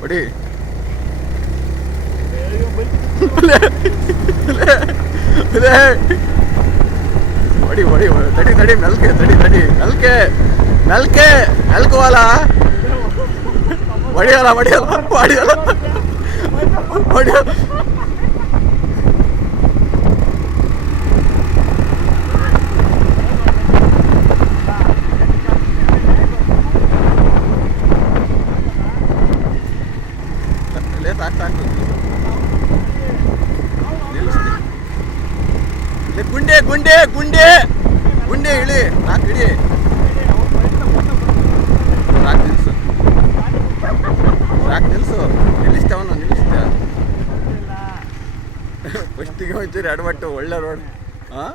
ಹೊಡಿ ಹೊಡಿ ಹೊಡಿ ತಡಿ ತಡಿ ಮೆಲ್ಕೆ ತಡಿ ತಡಿ ಮೆಲ್ಕೆ ಮೆಲ್ಕೆ ಮೆಲ್ಕುವಲ್ಲ ಹೊಡಿಯಲ್ಲ ಹೊಡಿಯಲ್ಲ ಹೊಡಿಯಲ್ಲ ಹೊಡಿಯಲ್ಲ ಸಾಕು ಗುಂಡೆ ಗುಂಡೆ ಗುಂಡೆ ಗುಂಡೆ ಇಳಿ ಸಾಕು ಇಳಿ ಸಾಕು ನಿಲ್ಸು ಸಾಕು ನಿಲ್ಸು ನಿಲ್ಲಿಸ್ತವನು ನಿಲ್ಲಿಸ್ತ ಫಸ್ಟಿಗೆ ಒಂಚೂರು ಎಡವಟ್ಟು ಒಳ್ಳೆ ರೋಡ್ ಹಾಂ